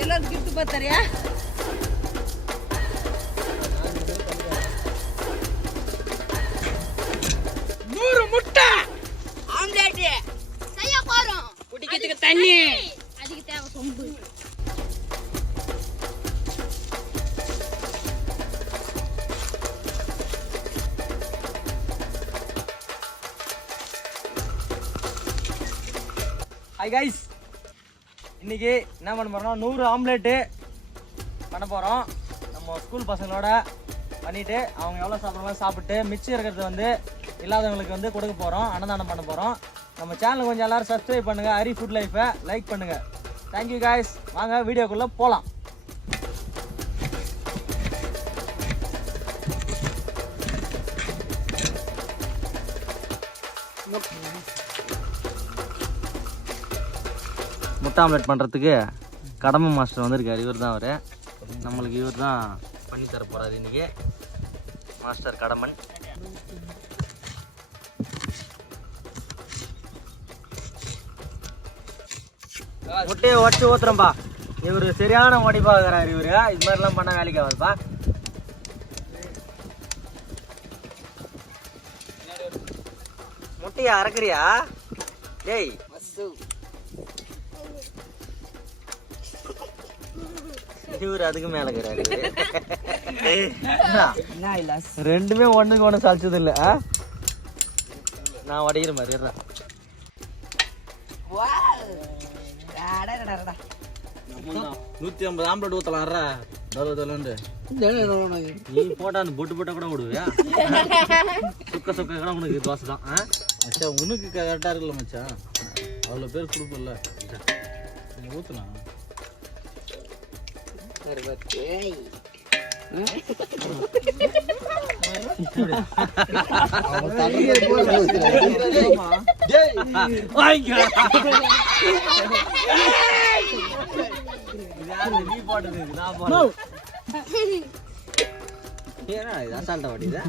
ಎಲ್ಲರೂ ಗಿಫ್ಟ್ ಬರ್ತಾರ್ಯಾ? நூறு முட்டை ஆம்லெட் செய்ய போறோம். குடிக்கிறதுக்கு தண்ணி, அதுக்கு தேவை சொம்பு. ஹாய் கைஸ், இன்னைக்கு என்ன பண்ண போறோம்? 100 ஆம்லெட்டு பண்ண போறோம். நம்ம ஸ்கூல் பசங்களோட பண்ணிட்டு அவங்க எவ்வளோ சாப்பிட்றாங்களோ சாப்பிட்டு மிச்சம் இருக்கிறது வந்து இல்லாதவங்களுக்கு வந்து கொடுக்க போறோம். அன்னதானம் பண்ண போறோம். நம்ம சேனலை கொஞ்சம் எல்லாரும் சப்ஸ்கிரைப் பண்ணுங்க. ஹரி ஃபுட் லைஃபை லைக் பண்ணுங்க. Thank you guys. வாங்க வீடியோக்குள்ள போலாம். முட்டை ஆம்லெட் பண்ணுறதுக்கு கடமை மாஸ்டர் வந்திருக்காரு. இவர் தான் அவர். நம்மளுக்கு இவர் தான் பண்ணி தர போகிறாரு இன்றைக்கி. மாஸ்டர் கடமன். முட்டையை உடச்சி ஊத்துறம்பா. இவர் சரியான ஓடிப்பாக்குறாரு. இவர் இது மாதிரிலாம் பண்ண வேலைக்கு ஆகுதுப்பா. முட்டையை அறக்குறியா? டேய் இவரு அதுக்கு மேல இருக்கிறாரு. ரெண்டுமே ஒண்ணுக்கு ஒண்ணு சலிச்சது இல்ல. நான் உடைக்கிற மாதிரி 150 ஆம்லெட் ஊத்தலாம். நீ போட்டா அந்த பொட்டு போட்டா கூட விடுவியா? சுக்க சுக்க கூட உனக்கு தோசை தான். மச்சா உனக்கு கரெக்டா இருக்குல்ல மச்சா? அவ்வளவு பேர் கொடுப்பல ஊத்தலாம். அசால்ட்டா வாடிதா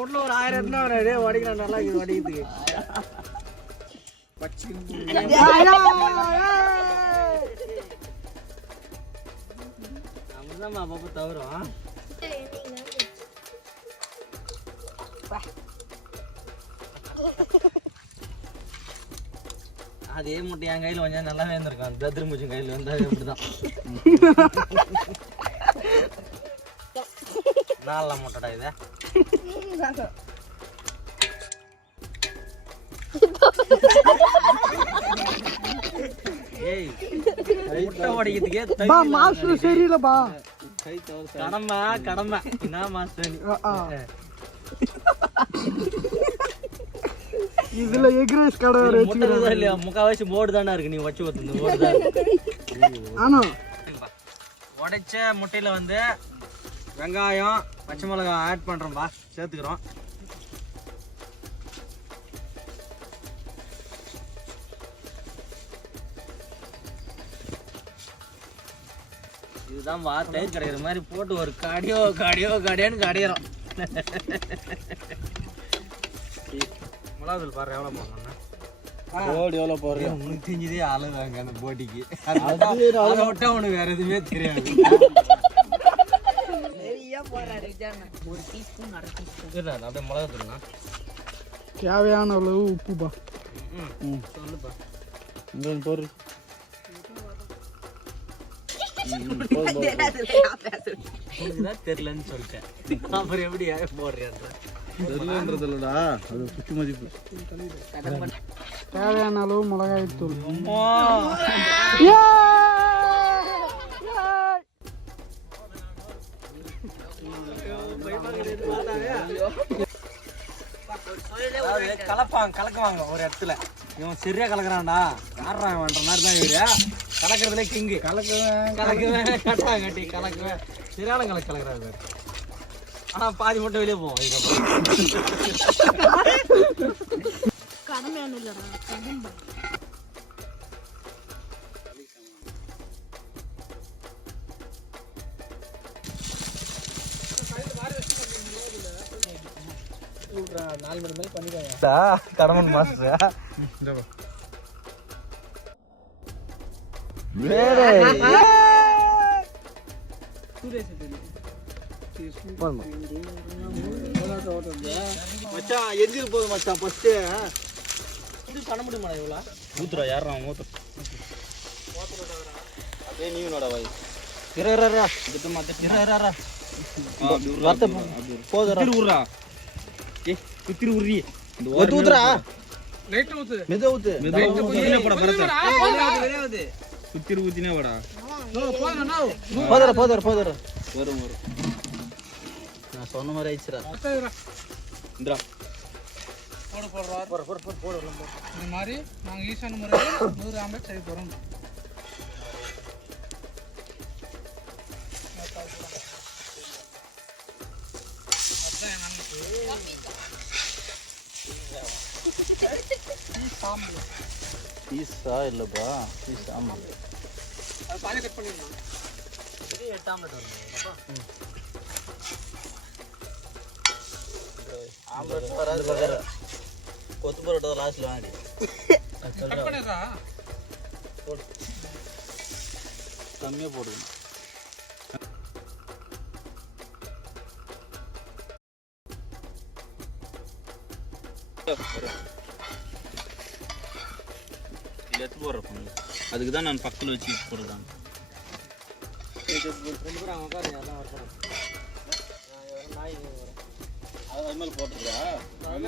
ஒண்ணு ஒரு 1000 தான் வடிக்கிறான். நல்லா இருக்குது வடிக்கிறதுக்கு. நம்மதான் பாப்பா தவறும். அதே முட்டை என் கையில் கொஞ்சம் நல்லாவே இருந்திருக்கான். தத்ரமுச்சின் கையில் வந்தா இப்படிதான். நல்ல முட்டைடா இது. ஏய் முட்டை உடைக்கிறதுக்கே மாஸ்டர் சரியில்லப்பா. கடமை கடமை என்ன மாஸ்டர்? இதுல எக்ரேஸ் கடை வச்சுக்கிறேன் இல்லையா? முக்காவாசி மோடு தானே இருக்கு. நீ வச்சு ஊத்து மோடு தான். உடைச்ச முட்டையில வந்து வெங்காயம் பச்சை மிளகாய் ஆட் பண்றோம்பா, சேர்த்துக்கிறோம். இதுதான் தயிர் கிடைக்கிற மாதிரி போட்டு ஒரு கடியோ கடியோ கடியான்னு கடையிறோம். மிளகாத்தூள் பாரு எவ்வளோ போடணும். போடி எவ்வளோ போடுறேன் உனக்கு தெரிஞ்சதே அழுதாங்க அந்த போட்டிக்கு. அதை விட்டா உனக்கு வேற எதுவுமே தெரியாது. அப்படியே மிளகாத்தூள்னா தேவையான அளவு உப்புப்பா. சொல்லுப்பா போரு. தெரியலன்னு சொல்லிட்டேன். அப்புறம் எப்படி போடுறேன் தெரியலன்றதுலடா. அது குச்சி மதிப்பு. தேவையான அளவு மிளகாய் தூள். கலக்குவாங்க ஒரு இடத்துல. இவன் சரியா கலக்குறான்டா. யாரா வேண்ட மாதிரி தான் இவரு கலக்குறதுல கிங்கு. கலக்குவேன் கட்டாங்கட்டி கலக்குவேன். சரியான கலக்குறாரு. ஆனா பாதி மட்டும் வெளியே போவோம். 4 மணி மேல பண்ணிடுவாங்க கடமன் மாஸ்டர் மச்சான் எரிஞ்சிரு போகுது மச்சான் ஃபர்ஸ்ட் இது பண்ண முடியுமா இவ்வளோ ஊத்துறா யாரா ஊத்து அப்படியே நீங்களோட வாய் இரரரா கிட்ட மாத்த இரரரா வார்த்தை போதுடா ஊர்றா குத்திரு ஊறி ஒத்து ஊத்துறா லைட் ஊத்து மெது ஊத்து மெதுவா போட பரத வெளியாவது குத்திரு ஊத்தினே வாடா போதுற வரும் நான் சொன்ன மாதிரி ஆயிடுச்சுடா இந்தா போடு இந்த மாதிரி நாங்க ஈஸியான முறையில் 100 ஆம்லெட் செய்ய போறோம். பீஸா இல்லப்பா பீஸ் ஆம்லெட் அது பாதி கட் பண்ணிடலாம். இது 8 ஆம்லெட் வரும் ஆம்லெட் வராது பகற கொத்து பரோட்டா லாஸ்ட்ல வாங்கி கட் பண்ணேதா போடு கம்மியா போடுங்க இது எடுத்து போடுற பொண்ணு அதுக்கு தான் நான் பக்கத்தில் வச்சு போடுறேன். அது மேல போட்டுறா அது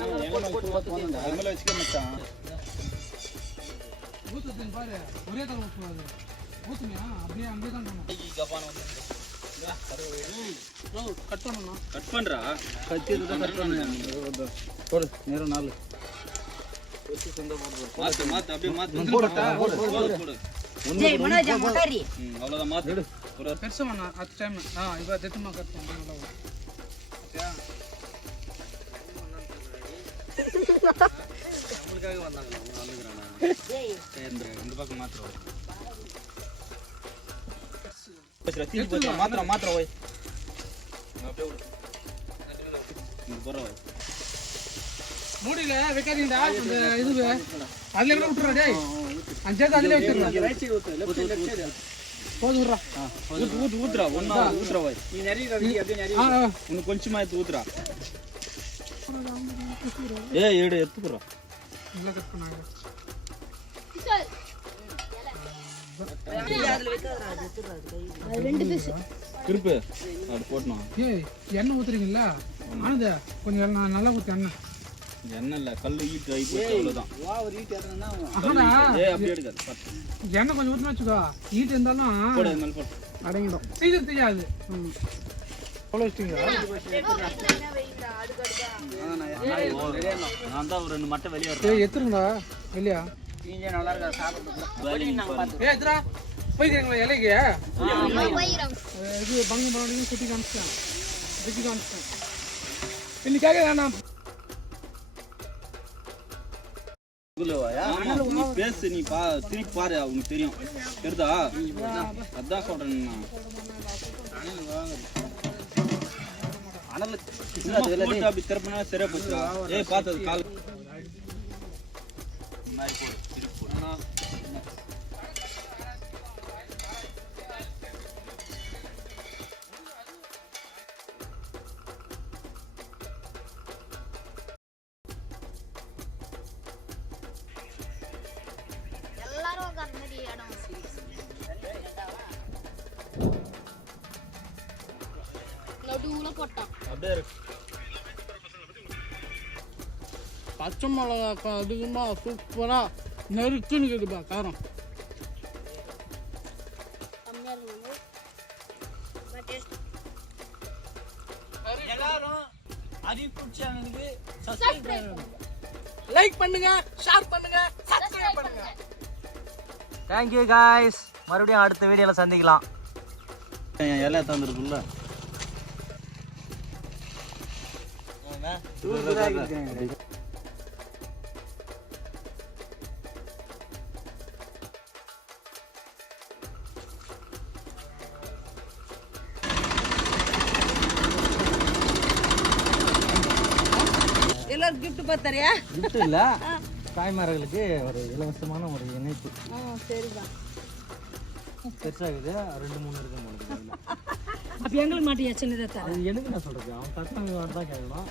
மேல வச்சுக்க மச்சான் ஊத்துது பாரு ஒரே தடவை ஊத்துவாது ஊத்துனியா அப்படியே அங்கே தான் கட் பண்ணணும். கட் பண்றா கத்தி தான் கட் பண்ணு போடு நேரம் 4 கொத்தி சந்த போடு மாத்து அப்படியே மாத்து போடுடா போடு ஜெய் மனோஜ் மோட்டாரி அவ்வளவுதான் மாத்து பெருசு பண்ணா அட் டைம் இப்போ தெத்துமா கட் பண்ணா நல்லா வரும். நம்மளுக்காக வந்தாங்க வந்துக்கிறானா இந்த பக்கம் மாத்துறோம் மாத்திர போய் அப்படியே போற மூடில வைக்காதீங்கடா அந்த இது அதுல கூட விட்டுறா டேய் அஞ்சேது அதுல வச்சிரலாம். ரைட் சைடு ஊத்து லெஃப்ட் சைடு லெஃப்ட் சைடு போது விடுறா ஊத்துறா ஒண்ணா ஊத்துறா போய் நீ நிறைய அப்படியே நிறைய இன்னும் கொஞ்சமா எடுத்து ஊத்துறா எடுத்துக்குறா இல்ல கட் பண்ணாங்க திருப்பு அது போடணும். ஏய் எண்ணெய் ஊத்துறீங்கல்ல ஆனது கொஞ்சம் நல்லா ஊத்து எண்ணெய். எண்ணெய் இல்ல கல்லு ஈட்டு ஆகி போச்சு அவ்வளவுதான். வா ஒரு ஈட் ஏத்துறனா ஆனா அப்படியே எடுக்காது எண்ணெய் கொஞ்சம் ஊத்துனா வச்சுக்கோ ஈட்டு இருந்தாலும் போடு அது மேல போடு அடங்கிடும் சீக்கிரம் தெரியாது. அவ்வளோ வச்சிட்டீங்களா நான் தான் ஒரு 2 மட்டை வெளியே ஏய் எத்துருங்கடா இல்லையா நீங்க நல்லா இருக்கா சாப்பிட்டு ஏய் எத்துறா போய்க்கிறீங்களா இலைக்கு இது பங்கு மறுபடியும் சுற்றி காமிச்சிட்டேன் சுற்றி காமிச்சிட்டேன் இன்னைக்காக வேணாம் நீ பேசு நீ திருப்பி பாரு உனக்கு தெரியும் தெரியுதா அதான் சொல்றேன் நான் அப்படி திறப்பினா சரியா போச்சு. ஏய் பார்த்தது கால் மாதிரி போடு திருப்பி போடு அப்படியே இருக்கு. பச்சை மிளகா அதிகமாக சூப்பராக நெருக்குன்னு இருக்குதுப்பா காரம். லைக் பண்ணுங்க ஷேர் பண்ணுங்க சப்ஸ்கிரைப் பண்ணுங்க. தேங்க் யூ गाइस மறுபடியும் அடுத்த வீடியோல சந்திக்கலாம். இலை தந்துருக்குல்ல எல்லாரும் gift பார்த்தாரியா? gift இல்ல, தாய்மார்களுக்கு ஒரு இலவசமான ஒரு இணைப்பு. சரிப்பா. பெருசா இருக்குது, 2-3 இருக்கு போல. அப்ப எங்களுக்கு மாட்டியா சின்னதா? அது எனக்கு நான் சொல்றது, அவன் கட்டணம் தான் கேட்கணும்.